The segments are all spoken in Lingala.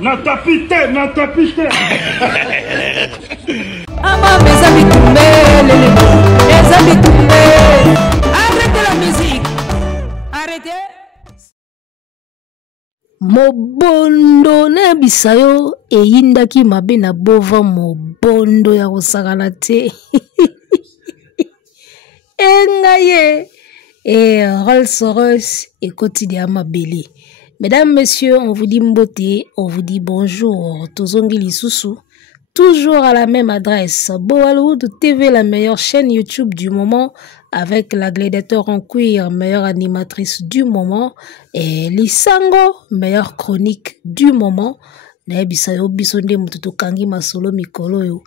Natapite. Arrêtez la musique. Arrêtez. Mobondo na bisayo eyindaki mabe na bova mobondo ya kosakana te. Engaye Rolls-Royce et quotidien mabeli. Mesdames, messieurs, on vous dit mbote, on vous dit bonjour. Tozongi Lisusu, toujours à la même adresse. Boalwood TV, la meilleure chaîne YouTube du moment, avec la gladiateur en cuir, meilleure animatrice du moment, et Lisango, meilleure chronique du moment. Naebisayo bisonde mututo kangi masolo mikolo yo.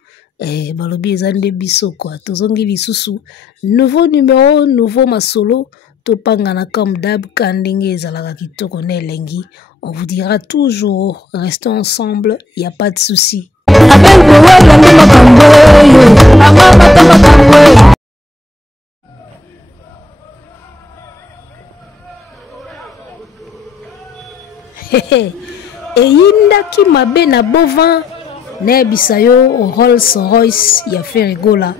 Balobi ezande biso quoi. Tozongi Lisusu, nouveau numéro, nouveau masolo. Topangana comme d'hab kandenge ezalaka kitoko na elengi. On vous dira toujours, restons ensemble, il n'y a pas de souci. Eyindaki mabe na bovin na bisayo Rolls-Royce ya Ferregola.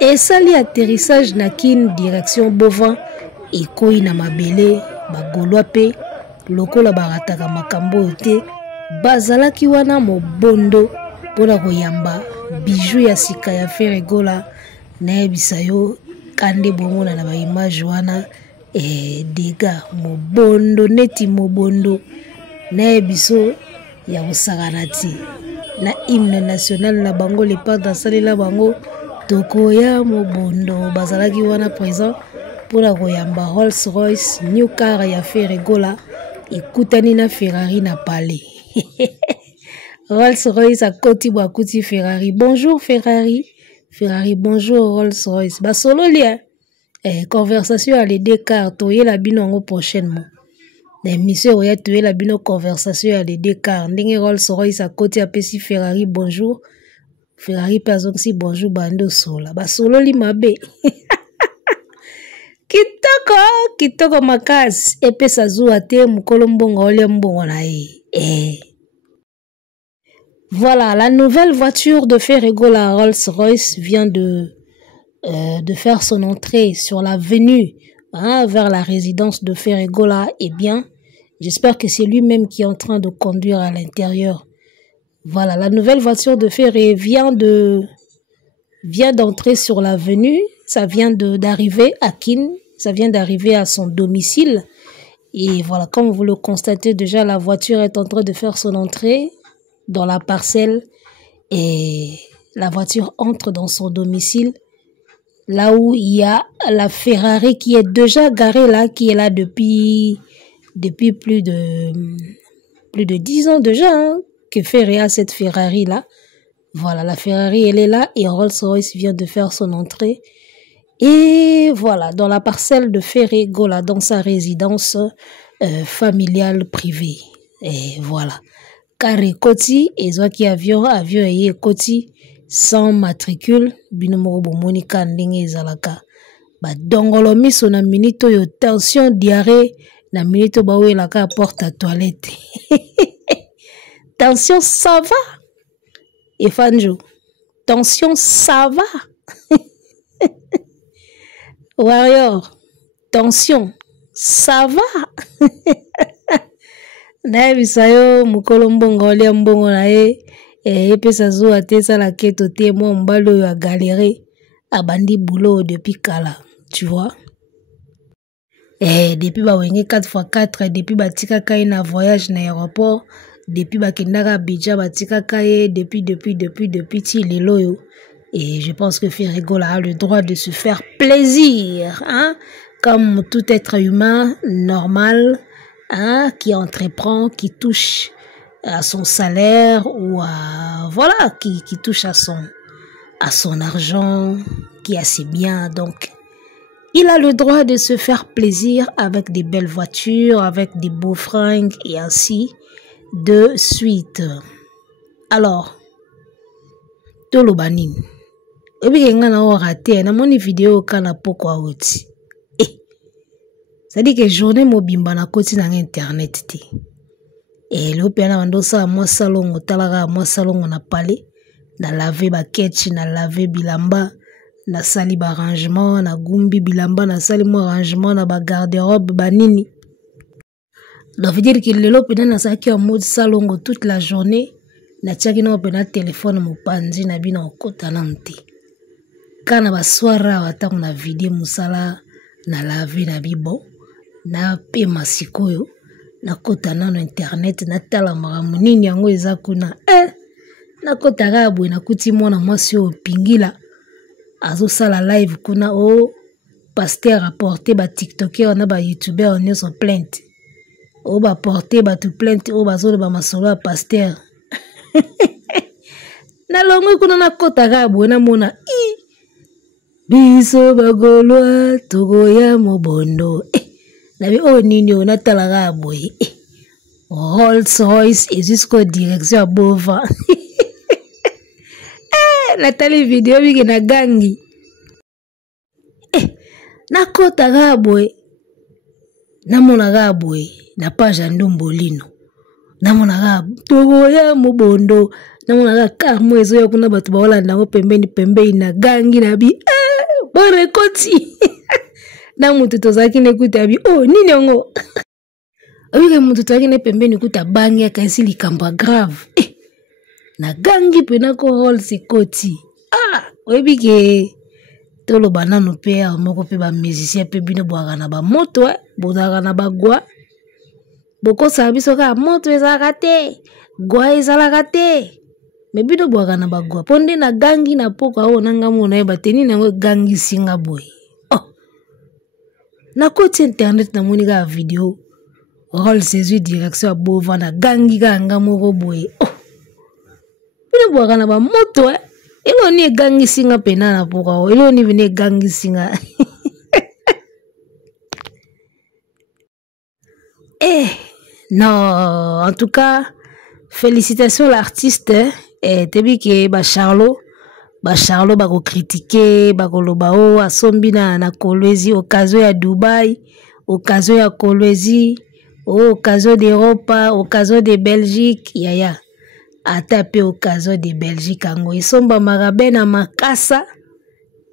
Esali atterrissage na kin direction bovin. Ekoi na mabele bagolwa pe lokola barataka makambo te bazalaki wana mobondo pona koyamba bijou ya sika ya Ferregola na bisayo kande bomona na ba image wana dega mobondo neti mobondo na biso ya kosakana ti na hymne national na bango le pas dansalela bango tokoya mobondo bazalaki wana présent pour la koyamba Rolls-Royce new car ya Ferregola ikutani na Ferrari na palais. Rolls-Royce a koti bo akuti Ferrari. Bonjour Ferrari. Ferrari bonjour Rolls-Royce. Ba solo lia conversation à les deux cars toye la bino prochainement. Les messieurs oya toye la bino conversation à les deux cars. Ndenge Rolls-Royce a koti apesi Ferrari bonjour. Ferrari personne si bonjour bando sola. Ba solo li mabe. Kitoko makasi epesa zuwa te mukolo mbongo ole mbongo na ye. Voilà, la nouvelle voiture de Ferregola Rolls-Royce vient de faire son entrée sur l'avenue vers la résidence de Ferregola. Eh bien, j'espère que c'est lui-même qui est en train de conduire à l'intérieur. Voilà, la nouvelle voiture de Ferre vient d'entrer sur l'avenue. Ça vient d'arriver à Kin. Ça vient d'arriver à son domicile. Et voilà, comme vous le constatez déjà, la voiture est en train de faire son entrée dans la parcelle. Et la voiture entre dans son domicile. Là où il y a la Ferrari qui est déjà garée là, qui est là depuis plus de 10 ans déjà, hein, que Ferrari a cette Ferrari là. Voilà, la Ferrari elle est là et Rolls-Royce vient de faire son entrée. Et voilà, dans la parcelle de Ferregola, dans sa résidence familiale privée. Et voilà. Carré Koti, et qui avion et Koti, sans matricule, binomoro bomonika ndenge zalaka. Ba dongolo miso na minito yo tension diarrhée, na minito ba welaka porte à toilette. Tension, ça va? Et Fanjo, tension, ça va? Warrior, tension, ça va? Na bisayo mukolo mbongo ole mbongo na ye epesa zo atesa la keto te mo mbalo yo a galéré abandi boulot depuis kala, tu vois? Depuis ba wenge 4x4 depuis batika kai na voyage na aéroport depuis bakendaka Abidjan batika kai depuis ti lelo yo. Et je pense que Ferregola a le droit de se faire plaisir, hein, comme tout être humain normal, hein, qui entreprend, qui touche à son salaire ou à voilà, qui touche à son argent, qui a ses biens. Donc il a le droit de se faire plaisir avec des belles voitures, avec des beaux fringues et ainsi de suite. Alors tolobanine ebikenga na raté na moni vidéo kana poko oti. Ça dit que journée mobimba na koti na internet te. Et le pena wandosa mo salongo talaga mo salongo na palais na laver ba ketch na laver bilamba na sali ba rangement na gumbi bilamba na sali mo rangement na ba garde-robe banini. Donc veut dire que le pena na saki en mode salongo toute la journée na tiaki na pena téléphone mo panzi na bina okota na mti. Kana ba soira watango na vidéo musala na laver na bibo na pe masikoyo na kota na internet na tala maramu nini yango eza kuna na kota rabwe na kuti mona mwasi o pingila azo sala live kuna o pasteur apporter ba tiktoker na ba youtuber on est plainte o ba porter ba tout plainte o bazo ba masolo ya pasteur na longo kuna na kota rabwe na mona biso bagolwa togo ya mobondo na bi o nini o na tala rabwe Rolls Royce et jusqu'au direction à Bova. Nathalie vidéo bige na gangi. Na kota rabwe. Na mona rabwe na page Ndombolino. Na mona rab togo ya mobondo. Na mona rab karmo ezo ya kuna batu baolanda ngo pembeni na gangi na bi bore koti. Na mutu tozaki nekuta bi nini yango. Oye mutu tozaki ne pembeni kuta bangi ya kansi likamba grave. Na gangi pena ko Rolls koti. Oyebi ke tolo banano pe ya moko pe ba musicien pe bino boaka na ba moto bozaka na ba gwa. Boko sa biso ka moto ezalaka te, gwa ezalaka te. Me bino boaka na ba gwa. Ponde na gangi na poko ao nanga mona yeba teni na gangi singa boy. Na koti internet na moni ka video Rolls Royce direction à Bova na gangi ka anga moko boy. Bino boaka na ba moto elo ni gangi singa pena na poko elo ni vene gangi singa. Non, en tout cas, félicitations l'artiste. Tebi ke ba Charlot bako critiquer, bako lobao asombi na Kolwezi occasion ya Dubaï, occasion ya Kolwezi, occasion d'Europe, occasion de Belgique, yaya. Ata pe occasion de Belgique ango isomba marabe na makasa.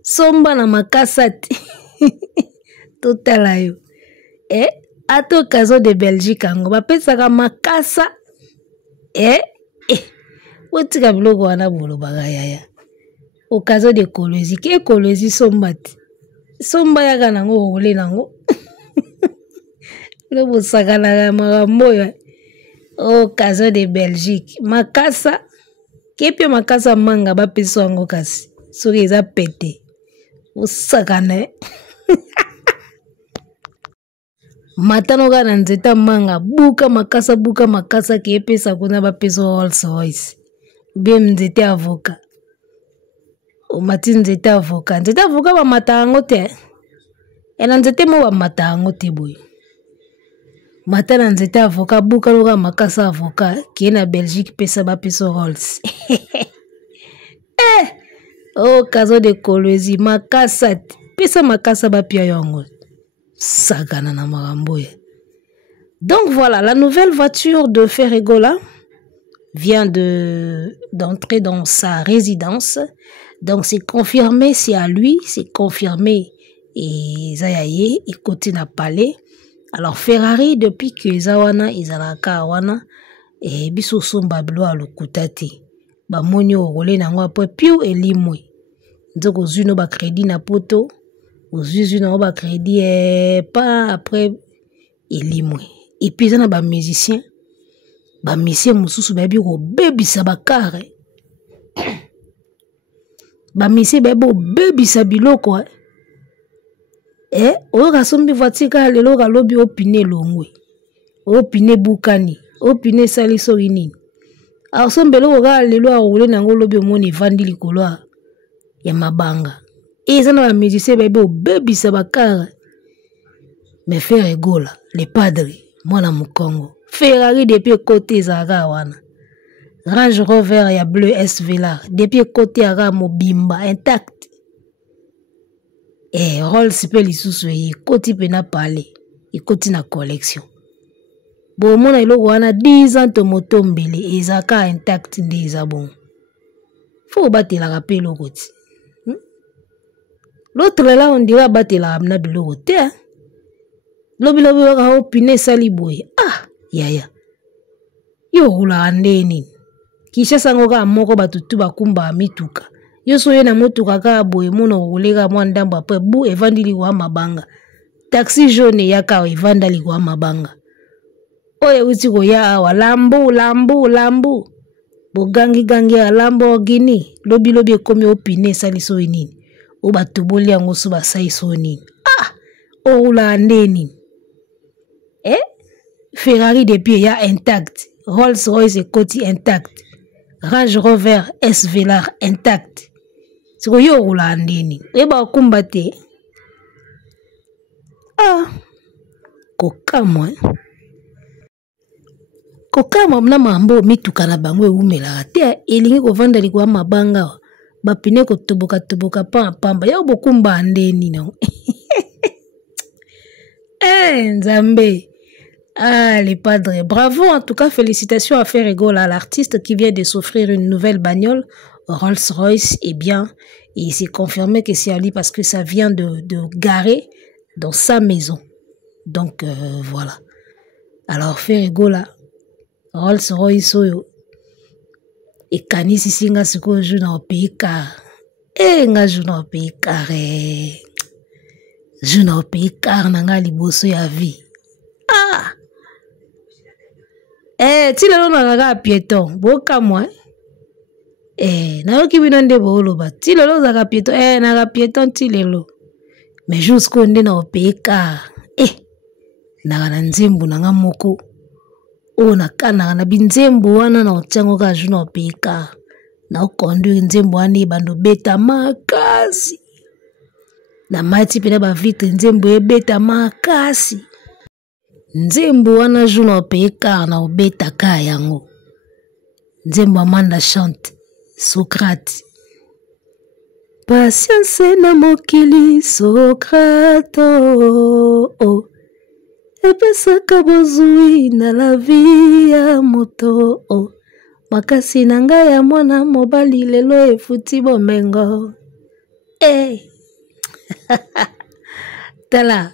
Somba na makasa te. Totala yo. Ata occasion de Belgique ango bapesaka makasa. Wotika biloko wana bolo bagayaya. Occasion de Kolwezi ke Kolwezi somba te. Somba yaka nango ole nango. Le bosakana marambo yo. Occasion de Belgique makasa kepe makasa manga bapeso yango kasi soki eza pete osakana matano kana nzeta manga buka makasa kepesa kuna bapeso Rolls Royce bien nzete avocat o mati nzete avocat ba mata yango te ena nzete mo ba mata yango te boy matana nzete avocat buka loka makasa avocat qui na Belgique pesa ba peso Rolls. Kazo de Kolwezi makasa pesa makasa ba pia yongo sagana na marambo. Donc voilà, la nouvelle voiture de Ferregola vient d'entrer dans sa résidence. Donc c'est confirmé, c'est à lui, c'est confirmé et Zayaye et côté na palais. Alors Ferrari depuis que Zawana izalaka wana biso somba blo alokutati ba moni orole nango apo piu elimwe nzoko zuno ba crédit na poto Aujourd'hui, on a crédit pas après elimwe. Et puis, on a ba musicien mususu baby ko bebisa bakare. Ba musicien baby ko bebisa biloko. Oyoka sombi voiture ka lelo ka lobi opine longwe. Opine bukani, opine saliso nini. Asombelo ka lelo a roule nango lobi omoni vandi likolo ya mabanga. Eza na ba musicien baby ko bebisa bakare. Mais faire rigola, le padre, mwana mukongo. Ferrari depuis côté Zara wana. Range Rover ya bleu SVLA depuis côté Ara mobimba intact. Rolls pe lisusu côté pena parler. Côté na collection. Bon mona iloko wana 10 ans to moto mbele ezaka intact nde eza bon. Faut batela rappel loko ti. L'autre là on dirait batela amna biloko te. Lobi waka opine sali boy. Yaya. Yo hula andeni. Kisha sango ka moko batutu bakumba mituka. Yo soye na motuka ka boy mono hulega mwandamba apre bu evandili kwa mabanga. Taxi jaune yaka evandali kwa mabanga. Oye utiko ya awa lambu. Bogangi ya Lamborghini. Lobi ekomi opine sali so nini. O batuboli yango so basai so nini. O hula andeni. Ferrari depuis ya intact. Rolls Royce côté intact. Range Rover SVLA intact. Siko yo hula ndeni. Eba kumbate. Kokama mna mambo mituka na bango eumela te elingi kovanda likwa mabanga. Bapine ko toboka pamba. Ya bokumba ndeni no. Nzambe. Les padres, bravo, en tout cas, félicitations à faire rigole à l'artiste qui vient de s'offrir une nouvelle bagnole, Rolls-Royce, et bien, il s'est confirmé que c'est Ali parce que ça vient de garer dans sa maison. Donc, voilà. Alors, faire rigole à Rolls-Royce, et Kanisi Singa Suko joue dans le pays car, nga joue dans le pays car, joue dans le pays car, nanga liboso ya vie. Ti lelo na piéton, boka moi. Na yoki bino nde boloba. Ti lelo zaka piéton, na piéton ti lelo. Mais jusqu'au nde na opeka. Na nzembo na moko. Na kana na binzembo wana na otyango ka ju na opeka. Na okonduire nzembo wana bando beta makasi. Na mati pena ba vitre nzembo ebeta makasi. Nzembo wana jouna opeka na obeta ka yango. Nzembo Amanda chante Socrate. Patience na mokili Socrate. Epesaka bozui na la vie ya moto. Makasi na ngai ya mwana mobali lelo efuti bomengo. Tala.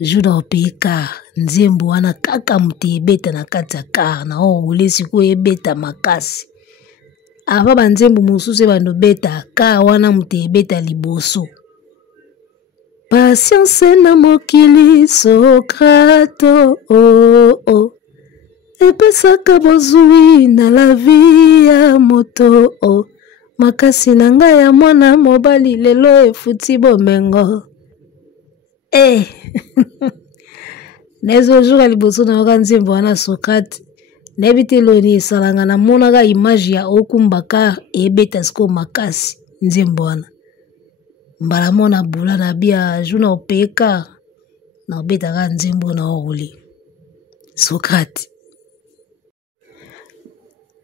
Jouna opeka nzembo wana kaka muti ebeta na kati ya kar na olesi ko ebeta makasi. Ava banzembo mususu bando beta kar wana muti ebeta liboso. Patience na mokili Socrate. Epesaka bozui na la vie ya moto. Makasi na ngai ya mwana mobali lelo efuti bomengo. Nezo jour liboso na yoka nzembo wana Socrate. Nebite loni esalanga na monaka image ya okumbaka ebeta siko makasi nzembo wana. Mbala mona bula na bia juna opeka na obeta ka nzembo na oruli. Socrate.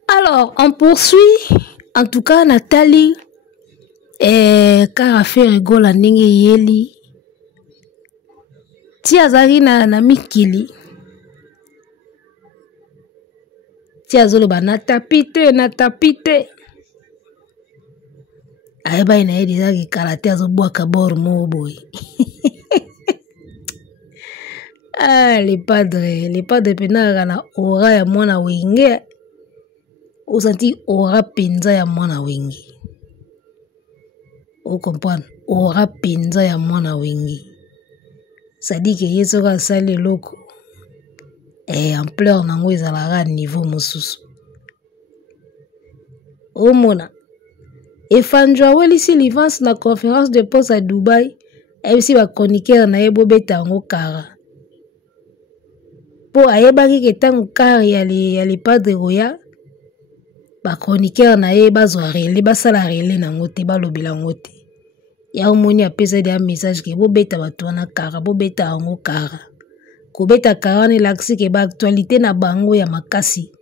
Alors, on poursuit. En tout cas, Nathalie, car a fait rigole à ndenge yeli. Tia zari na mikili. Tia zolo ba na tapite. Ayeba ina yedi zaki karate azo bwaka bor mo boy. Les padres penaka na aura ya mwana wenge. Osanti aura penza ya mwana wenge. Vous comprenez? aura penza ya mwana wengi. Ça dit que yesoka sali loko ampleur nango ezalaka niveau mosusu. Omona efandwa welisi livance na conférence de presse à Dubaï ebisi ba chroniqueur na yebo beta ngo kara po ayebaki ke tango kara ya li padre roya ba chroniqueur na ye bazwa relé basala relé nango te balobela ngo te ya omoni apesa dia message ke bo beta bato na kara bo beta ngo kara ko beta kara ne laksi ke ba actualité na bango ya makasi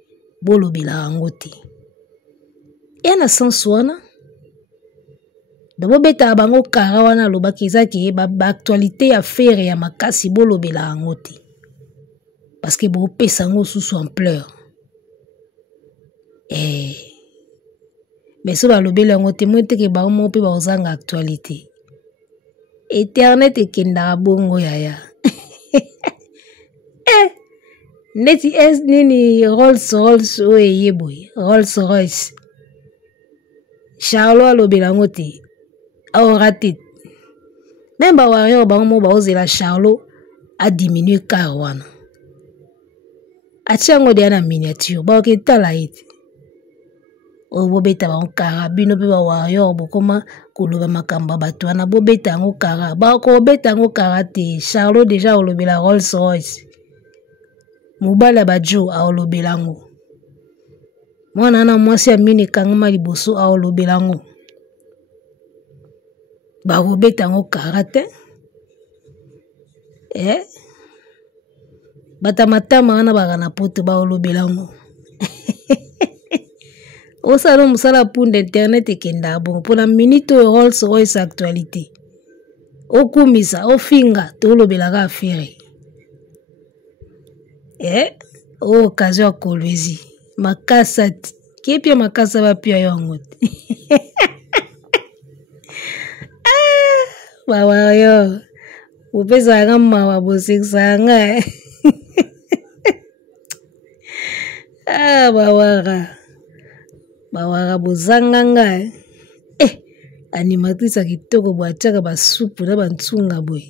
bolobela ngo te ena sens wana Dobo beta bango kara wana lobaki ezaki ba actualité ya faire ya makasi bolobela ngo te parce que bo pesa ngo sous ampleur mais so balobela ngo te mwete ke ba mo pe ba ozanga actualité internet ekenda bongo yaya neti nini Rolls oye boy Rolls Royce Charles alobela ngo te aura tête. Même ba warrior ba mo ba ozela Charlot a diminué car wana. Achango de na miniature ba ke tala ite. O bobeta ba karabino pe ba warrior bokoma koloba makamba bato wana bobeta ngo kara ba ko beta ngo karate Charlot déjà olobela Rolls Royce. Mobala ba jo a olobela ngo. Mwana na mwasi ya mini kangama liboso a olobela ngo. Ba robeta ngo karate batamatama wana bagana poto ba olobela ngo osala musala punda internet ekenda bon pour la minute Rolls Royce actualité okumisa ofinga tolobelaka affaire occasion kolwezi makasa kepia makasa ba pia yango Bawa yo, upesa kama wabosikisanga. Bawara bozanganga. Animatrice kitoko bwachaka basupu na bantsunga boy.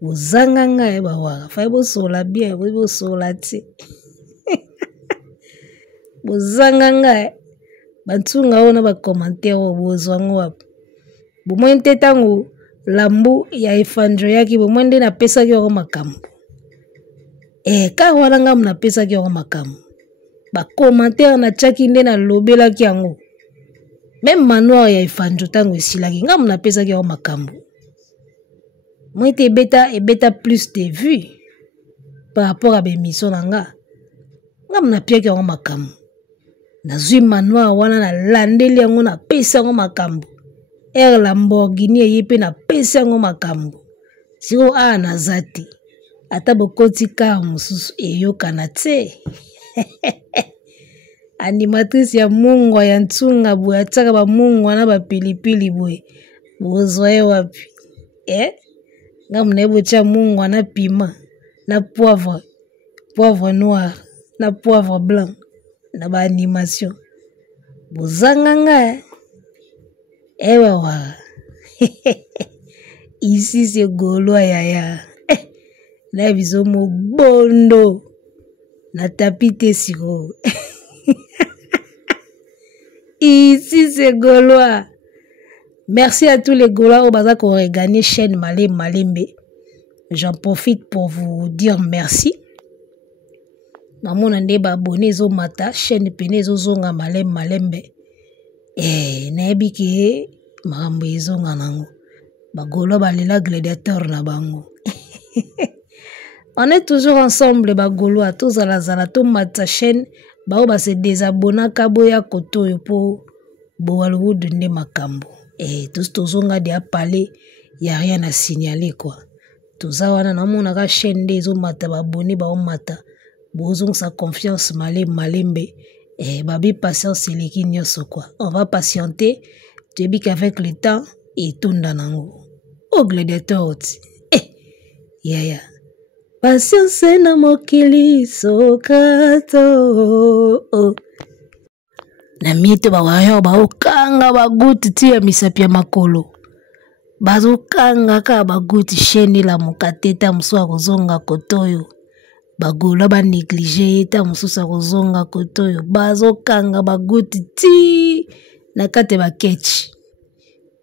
Bozanganga bawara, fa bosola bien, bosola ti. Bozanganga bantsunga ona ba commentaire bozwango wapi. Bomwente tango lambu ya efandro yaki bomwende na pesa ki yoko makambo. Ka wana ngamu na pesa ki yoko makambo. Ba commentaire na chaki nde na lobela ki yango. Même manoir ya efandro tango esilaki ngamu na pesa ki yoko makambo. Mwete ebeta plus de vues par rapport à l'émission nanga. Ngamu na pia ki yoko makambo. Na zui manoir wana na landeli yango na pesa yango makambo. Lamborghini yepe na pesa ngo makambo. Siko na zati. Ata bokoti ka mususu eyoka na te. Animatrice ya mungwa ya ntsunga bwe ataka ba mungwa na ba pilipili bwe. Bozwaye wapi? Ngamu nebo cha mungwa na pima na poivre noir na poivre blanc na ba animation. Bozanganga ici c'est Gaulois yaya. Na biso mo bondo na tapite siko. Ici c'est Gaulois. Merci à tous les Gaulois au bazar qui ont regagné chaîne Malembe. J'en profite pour vous dire merci. Maman nande ba abonné zo mata chaîne pene zo zonga Malembe. Nayebi ke makambo ezonga nango bagolo balela gladiateur na bango. On est toujours ensemble bagolo a tous à la zala to mata chaîne bao ba se désabonnaka boya koto yo po Bollywood nde makambo tous tozonga dia parler y a rien à signaler quoi. Toza wana na mona ka chaîne des mata ba abonné ba mata bozong sa confiance Malembe. Babi patience eleki nyoso quoi. On va patienter. Tu dis qu'avec le temps et tout nanango. Oh gladiateur oti. Yaya. Patience na mokili sokato. Na mieto ba wayo ba okanga ba guti ti ya misapi ya makolo. bazokanga ka baguti sheni la mokateta musuwa kozonga kotoyo bagola ba négligé ta mususa kozonga kotoyo bazokanga baguti ti nakate ba ketch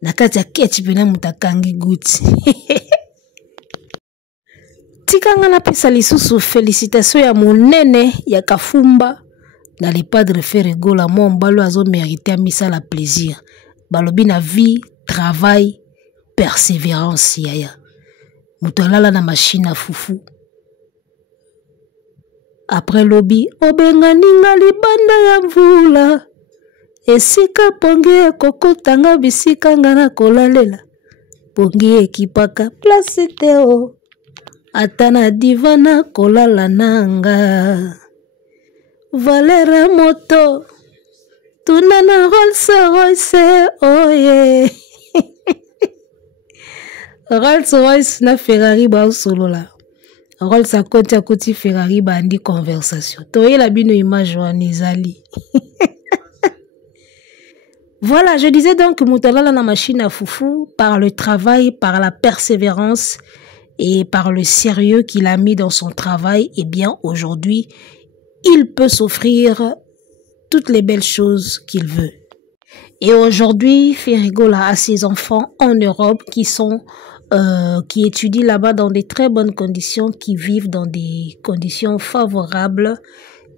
nakati ya ketch pena mutakangi guti tikanga na pesa lisusu félicitations ya monene ya Kafumba na le padre Ferregola mon balo azo mériter misala plaisir balobi na vie travail persévérance yaya mutolala na machine à fufu après lobi obenganinga libanda ya mvula esika pongi kokotanga bisika ngana kolalela pongi ekipaka place teo atana divana kolala nanga Valera moto tunana Rolls Royce oye Rolls Royce na Ferrari ba solola Rolls akoti Ferrari ba andi conversation toyela bino image wanizali Voilà, je disais donc que Moutalala na machine à foufou, par le travail, par la persévérance et par le sérieux qu'il a mis dans son travail, eh bien aujourd'hui, il peut s'offrir toutes les belles choses qu'il veut. Et aujourd'hui, Ferregola a ses enfants en Europe qui étudient là-bas dans des très bonnes conditions, qui vivent dans des conditions favorables.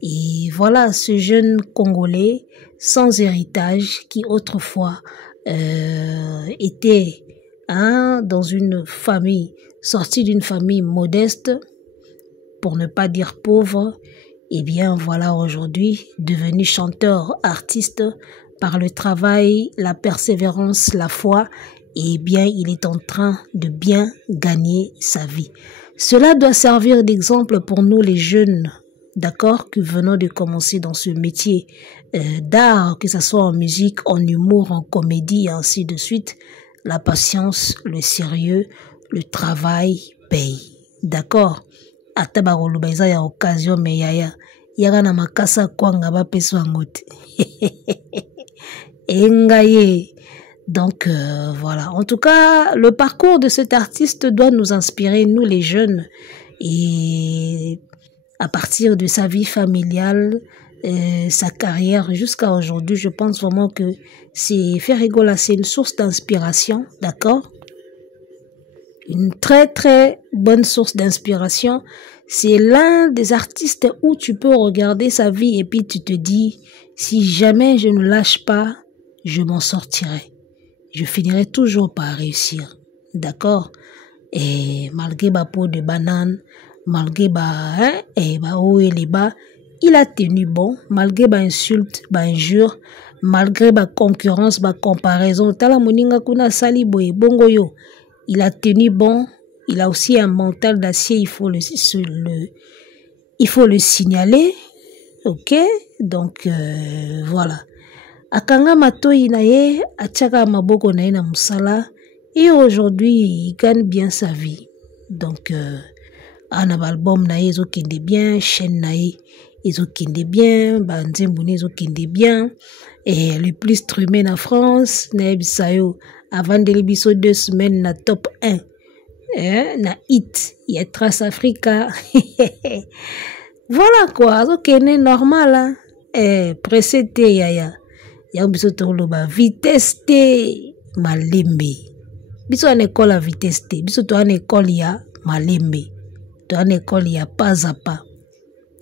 Et voilà, ce jeune Congolais sans héritage qui autrefois était dans une famille, sorti d'une famille modeste, pour ne pas dire pauvre, et bien voilà aujourd'hui devenu chanteur, artiste par le travail, la persévérance, la foi, et bien il est en train de bien gagner sa vie. Cela doit servir d'exemple pour nous les jeunes, d'accord, que venons de commencer dans ce métier d'art, que ce soit en musique, en humour, en comédie, et ainsi de suite. La patience, le sérieux, le travail paye. D'accord? Atabarolubaiza ya occasion me yaya. Yaga na makasa kwanga ba peso angote. Engaye. Donc voilà. En tout cas, le parcours de cet artiste doit nous inspirer, nous les jeunes. Et à partir de sa vie familiale, sa carrière jusqu'à aujourd'hui, je pense vraiment que Ferregola, c'est une source d'inspiration, d'accord? Une très très bonne source d'inspiration. C'est l'un des artistes où tu peux regarder sa vie et puis tu te dis, si jamais je ne lâche pas, je m'en sortirai. Je finirai toujours par réussir, d'accord? Et malgré ma peau de banane, malgré il a tenu bon, malgré ma insulte, ma injure, malgré ma concurrence, ma comparaison. Tala moninga kuna sali boye bongo yo. Il a tenu bon, il a aussi un mental d'acier, il faut le signaler. OK? Donc voilà. Akanga matoi na ye, achaka maboko na ye na musala, et aujourd'hui il gagne bien sa vie. Donc un album na ye zo kende bien, chaîne na ye ils kende bien, banzemboune ils kende bien, et le plus streamé na France, na ebisayo avant de l'ébiso 2 semaines na top 1, na hit, il y a Trace Africa. Voilà quoi, zo kende normal, pressé te yaya, ya biso tolo ba vitesse te malembe, biso an école à vitesse te, biso to an école ya malembe, to an école ya pas à pas.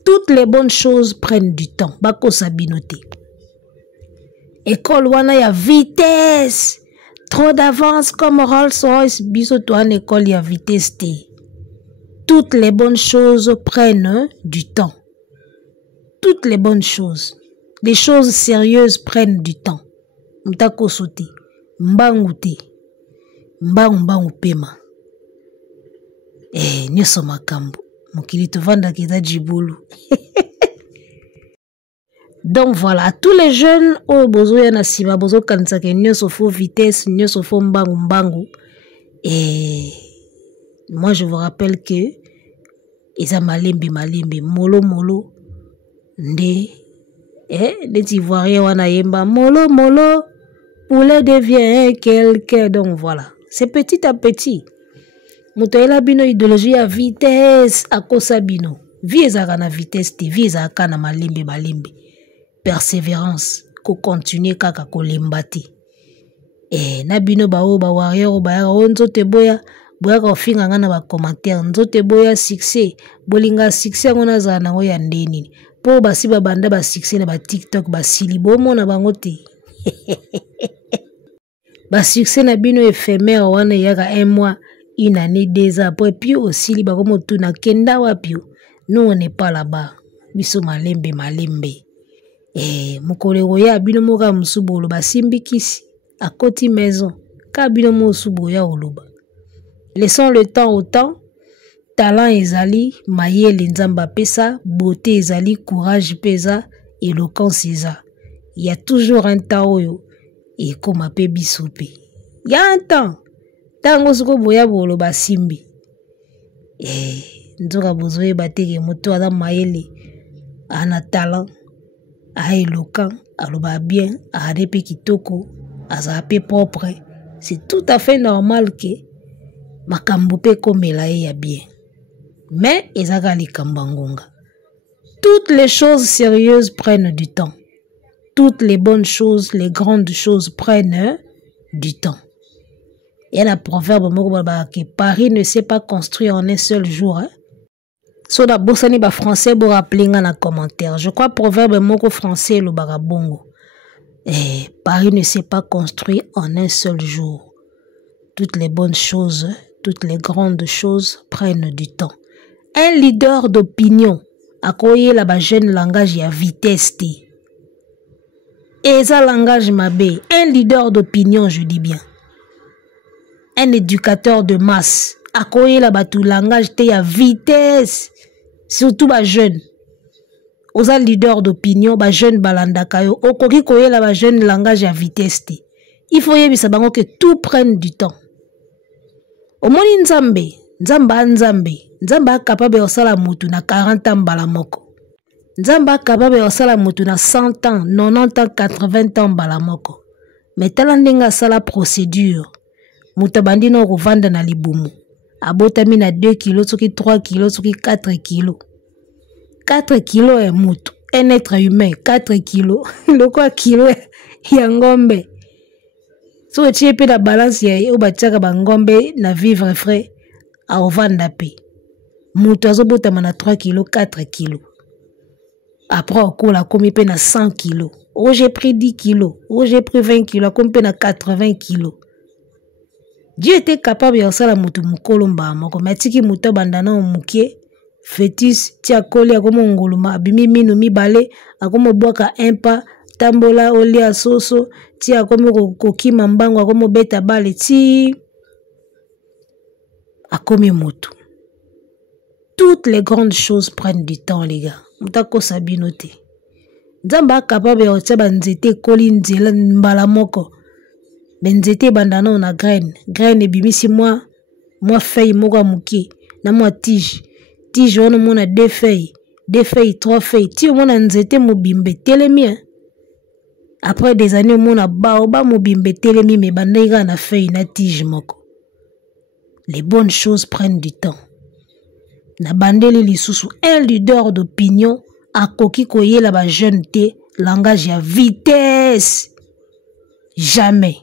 Toutes les bonnes choses prennent du temps. Bako sabinote. École wana ya vitesse. Trop d'avance comme Rolls-Royce. Biso to an école ya vitesse te. Toutes les bonnes choses prennent du temps. Toutes les bonnes choses. Les choses sérieuses prennent du temps. Mtako sote. Mbangu te. Mbangu pema. Nyoso makambo. Mokili tovanda kita jibulu. Donc voilà, tous les jeunes au bozo ya na siba bozo kanisa ke nyoso fo vitesse, nyoso fo mbangu. Et moi je vous rappelle que eza malembe molo nde des Ivoiriens wana yemba molo poulet devient quelqu'un. Donc voilà, C'est petit à petit. Mutoela bino idéologie à vitesse à kosa bino. Vie ezaka na vitesse te, vie ezaka na malembe malembe. Persévérance, ko continuer kaka ko lembati. Na bino ba o ba warrior ba ya nzote boya ka ofinga nga na ba commentaire nzote boya succès bolinga succès ngona za na ya ndeni po basi ba banda ba succès na ba TikTok ba sili bomo na bango te. Ba succès na bino éphémère wana yaka 1 mois, 1 année, 2 ans après puis aussi li ba komo tuna kenda wapi. Nous on n'est pas là-bas. Biso malembe. Mukolego ya bino moka musubolo basimbikisi à côté maison. Ka bino musubo ya oloba. Laissons le temps au temps. Talent ezali, mayele nzamba pesa, beauté ezali, courage pesa, éloquence eza. Il y a toujours un temps oyo et comme pe bisope. Il y a un temps. Tango suko boya bolo basimbi. Nzoka bozoe bateke moto ala mayele ana talent a éloquent aloba bien a repe kitoko azape propre. C'est tout à fait normal que makambo pe komela ya bien. Mais ezaka likambangonga. Toutes les choses sérieuses prennent du temps. Toutes les bonnes choses, les grandes choses prennent du temps. Il y a un proverbe que Paris ne s'est pas construit en un seul jour. So da bosani ba français bo rappeler na commentaire. Je crois proverbe moko français le barabongo. Paris ne s'est pas construit en un seul jour. Toutes les bonnes choses, toutes les grandes choses prennent du temps. Un leader d'opinion a koye la ba jeune langage ya vitesse te. Et ça langage mabé, un leader d'opinion je dis bien. Un éducateur de masse a koye la ba tout langage te ya vitesse. Surtout ba jeune. Oza leader d'opinion ba jeune balandaka yo okoki koye la ba jeune langage ya vitesse te. Il faut yebisa bango que tout prenne du temps. Omoni nzambe Nzamba capable de osala mutu na 40 ans mbala moko. Nzamba capable de osala mutu na 100 ans, 90 ans, 80 ans mbala moko. Mais tala ndenga sala procédure. Muta bandino kovanda na libumu. Abotami na 2 kilos, soki 3 kilos, soki 4 kilos. 4 kilos est mutu. Un être humain, 4 kilos. Le quoi kilo ya ngombe. So etie pe na balance ya obatiaka ba ngombe na vivre frais a ovanda pe. Mutu azobotama na 3 kilos, 4 kilos. Après, on commis pe na 100 kilos. Oh, j'ai pris 10 kilos. Oh, j'ai pris 20 kilos. Comme pe na 80 kilos. Dieu était capable de faire la mutu mukolomba. Mais tiki muta bandana mukie. Fétis, tia koli akomo ngoluma. Abimi minu mi bale. Akomo boaka impa. Tambola olia soso. Tia akomo koki mambango. Akomo beta bale. Ti. Akomi mutu. Toutes les grandes choses prennent du temps, les gars. Mutako sabinote. Nzamba capable de faire banzete koli nzela mbala moko. Benzete bandana na graine. Graine bimisi moi feuille moko muki. Na moi tige. Tige on mona 2 feuilles. 2 feuilles, 3 feuilles. Ti mona nzete mobimbe telemi. Après des années mona baoba mobimbe telemi me bandaiga na feuille na tige moko. Les bonnes choses prennent du temps. Na bandeli lisusu un leader d'opinion a koki koye la ba jeune te langage ya vitesse. Jamais.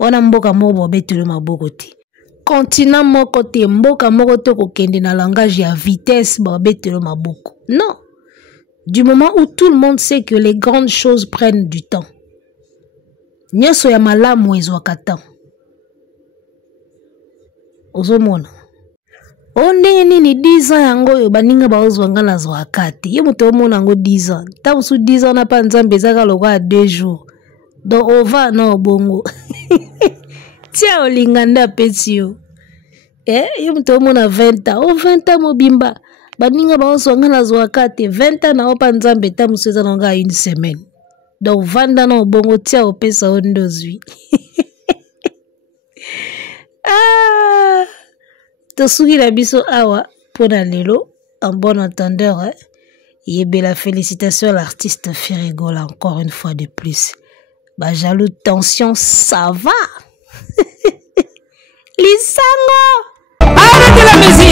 On a mboka moko betelo maboko te. Continent moko te mboka moko te kokende na langage ya vitesse ba betelo maboko. Non. Du moment où tout le monde sait que les grandes choses prennent du temps. Nyoso ya malamu ezwaka temps. Ozomona. Ondenge nini 10 ans yango yo baninga baozwanga na zwakati. Ye muto omona ngo 10 ans. Ta musu 10 ans na pa nzambe zaka lokwa 2 jours. Donc on va na obongo. Tia olinganda peti yo. Ye muto omona 20 ans. O 20 ans mobimba. Baninga baozwanga na zwakati 20 ans na opa nzambe ta musu eza nga 1 semaine. Donc vanda na obongo tia opesa ondozwi. Ah! Tosugi la biso awa pona lelo en bon entendeur la félicitation à l'artiste Firigola encore une fois de plus. Ba jaloux tension ça va. Lisango. Arrêtez la musique.